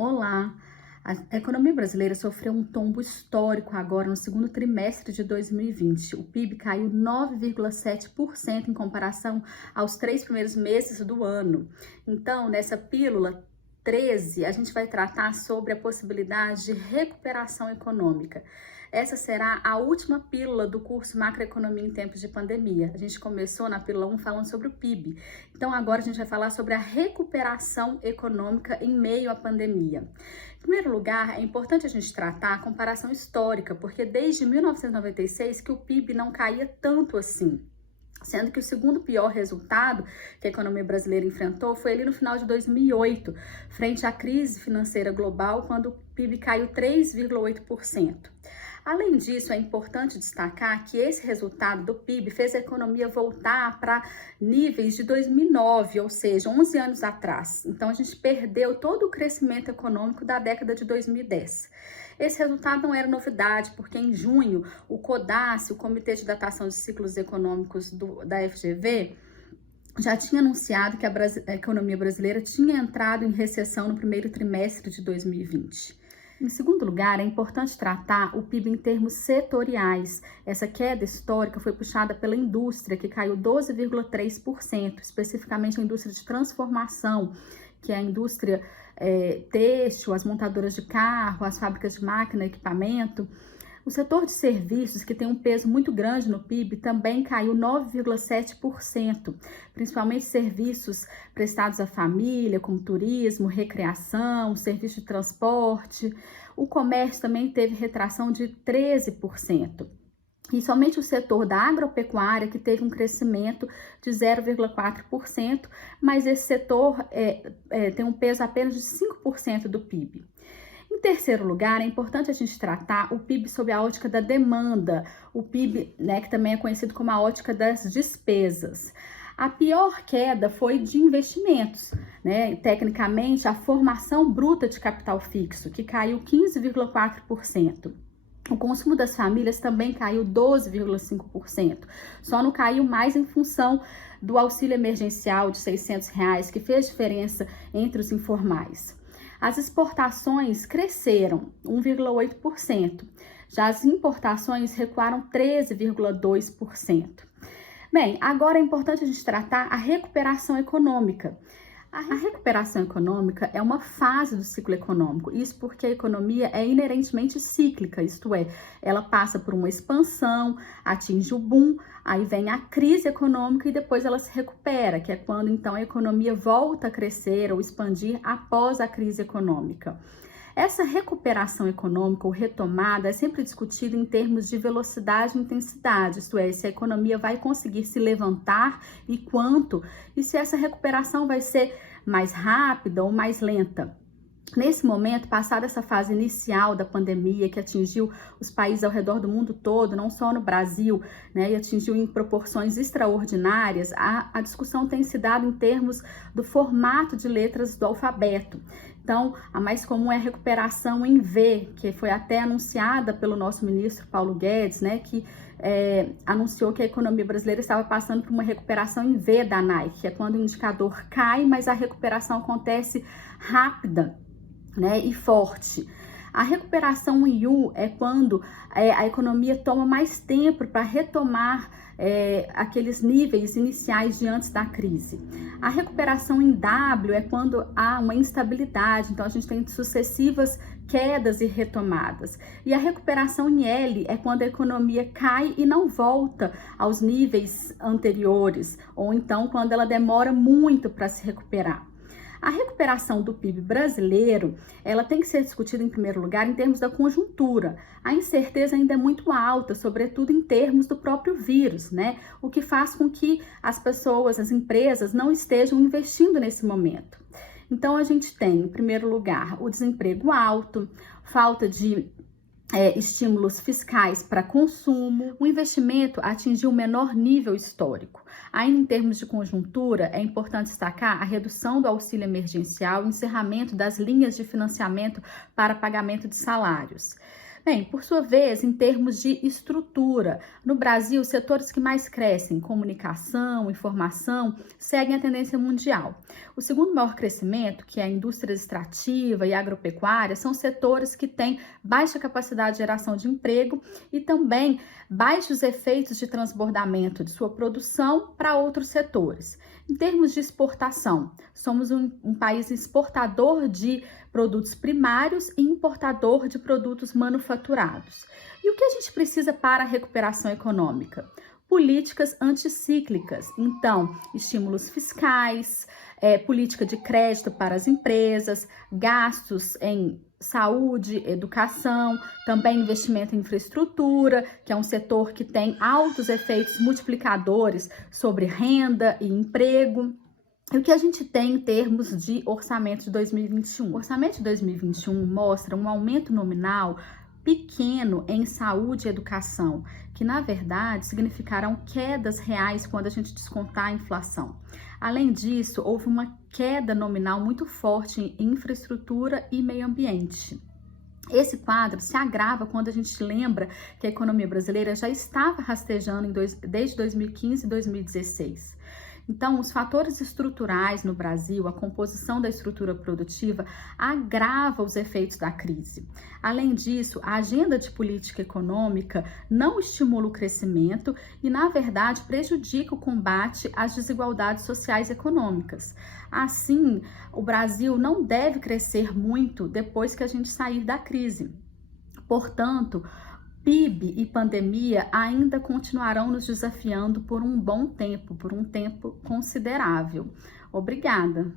Olá! A economia brasileira sofreu um tombo histórico agora no segundo trimestre de 2020. O PIB caiu 9,7% em comparação aos 3 primeiros meses do ano. Então, nessa pílula 13, a gente vai tratar sobre a possibilidade de recuperação econômica. Essa será a última pílula do curso Macroeconomia em Tempos de Pandemia. A gente começou na pílula 1 falando sobre o PIB. Então, agora a gente vai falar sobre a recuperação econômica em meio à pandemia. Em primeiro lugar, é importante a gente tratar a comparação histórica, porque desde 1996 que o PIB não caía tanto assim. Sendo que o segundo pior resultado que a economia brasileira enfrentou foi ali no final de 2008, frente à crise financeira global, quando o PIB caiu 3,8%. Além disso, é importante destacar que esse resultado do PIB fez a economia voltar para níveis de 2009, ou seja, 11 anos atrás. Então, a gente perdeu todo o crescimento econômico da década de 2010. Esse resultado não era novidade, porque em junho, o CODACE, o Comitê de Datação de Ciclos Econômicos da FGV, já tinha anunciado que a economia brasileira tinha entrado em recessão no primeiro trimestre de 2020. Em segundo lugar, é importante tratar o PIB em termos setoriais. Essa queda histórica foi puxada pela indústria, que caiu 12,3%, especificamente a indústria de transformação, que é a indústria têxtil, as montadoras de carro, as fábricas de máquina e equipamento. O setor de serviços, que tem um peso muito grande no PIB, também caiu 9,7%, principalmente serviços prestados à família, como turismo, recreação, serviço de transporte. O comércio também teve retração de 13%. E somente o setor da agropecuária que teve um crescimento de 0,4%, mas esse setor tem um peso apenas de 5% do PIB. Em terceiro lugar, é importante a gente tratar o PIB sob a ótica da demanda, o PIB, que também é conhecido como a ótica das despesas. A pior queda foi de investimentos, tecnicamente, a formação bruta de capital fixo, que caiu 15,4%. O consumo das famílias também caiu 12,5%. Só não caiu mais em função do auxílio emergencial de R$600, que fez diferença entre os informais. As exportações cresceram 1,8%, já as importações recuaram 13,2%. Bem, agora é importante a gente tratar a recuperação econômica. A recuperação econômica é uma fase do ciclo econômico, isso porque a economia é inerentemente cíclica, isto é, ela passa por uma expansão, atinge o boom, aí vem a crise econômica e depois ela se recupera, que é quando então a economia volta a crescer ou expandir após a crise econômica. Essa recuperação econômica ou retomada é sempre discutida em termos de velocidade e intensidade, isto é, se a economia vai conseguir se levantar e quanto, e se essa recuperação vai ser mais rápida ou mais lenta. Nesse momento, passada essa fase inicial da pandemia que atingiu os países ao redor do mundo todo, não só no Brasil, e atingiu em proporções extraordinárias, a discussão tem se dado em termos do formato de letras do alfabeto. Então, a mais comum é a recuperação em V, que foi até anunciada pelo nosso ministro Paulo Guedes, que anunciou que a economia brasileira estava passando por uma recuperação em V da Nike, que é quando o indicador cai, mas a recuperação acontece rápida, e forte. A recuperação em U é quando a economia toma mais tempo para retomar aqueles níveis iniciais de antes da crise. A recuperação em W é quando há uma instabilidade, então a gente tem sucessivas quedas e retomadas. E a recuperação em L é quando a economia cai e não volta aos níveis anteriores, ou então quando ela demora muito para se recuperar. A recuperação do PIB brasileiro, ela tem que ser discutida em primeiro lugar em termos da conjuntura. A incerteza ainda é muito alta, sobretudo em termos do próprio vírus, o que faz com que as pessoas, as empresas não estejam investindo nesse momento. Então, a gente tem, em primeiro lugar, o desemprego alto, falta de estímulos fiscais para consumo, o investimento atingiu o menor nível histórico. Ainda em termos de conjuntura, é importante destacar a redução do auxílio emergencial e o encerramento das linhas de financiamento para pagamento de salários. Bem, por sua vez, em termos de estrutura, no Brasil, os setores que mais crescem, comunicação, informação, seguem a tendência mundial. O segundo maior crescimento, que é a indústria extrativa e agropecuária, são setores que têm baixa capacidade de geração de emprego e também baixos efeitos de transbordamento de sua produção para outros setores. Em termos de exportação, somos um país exportador de produtos primários e importador de produtos manufaturados. E o que a gente precisa para a recuperação econômica? Políticas anticíclicas, então, estímulos fiscais, política de crédito para as empresas, gastos em saúde, educação, também investimento em infraestrutura, que é um setor que tem altos efeitos multiplicadores sobre renda e emprego. E o que a gente tem em termos de orçamento de 2021? O orçamento de 2021 mostra um aumento nominal pequeno em saúde e educação, que na verdade significarão quedas reais quando a gente descontar a inflação. Além disso, houve uma queda nominal muito forte em infraestrutura e meio ambiente. Esse quadro se agrava quando a gente lembra que a economia brasileira já estava rastejando desde 2015 e 2016. Então, os fatores estruturais no Brasil, a composição da estrutura produtiva, agrava os efeitos da crise. Além disso, a agenda de política econômica não estimula o crescimento e, na verdade, prejudica o combate às desigualdades sociais e econômicas. Assim, o Brasil não deve crescer muito depois que a gente sair da crise. Portanto, PIB e pandemia ainda continuarão nos desafiando por um bom tempo, por um tempo considerável. Obrigada!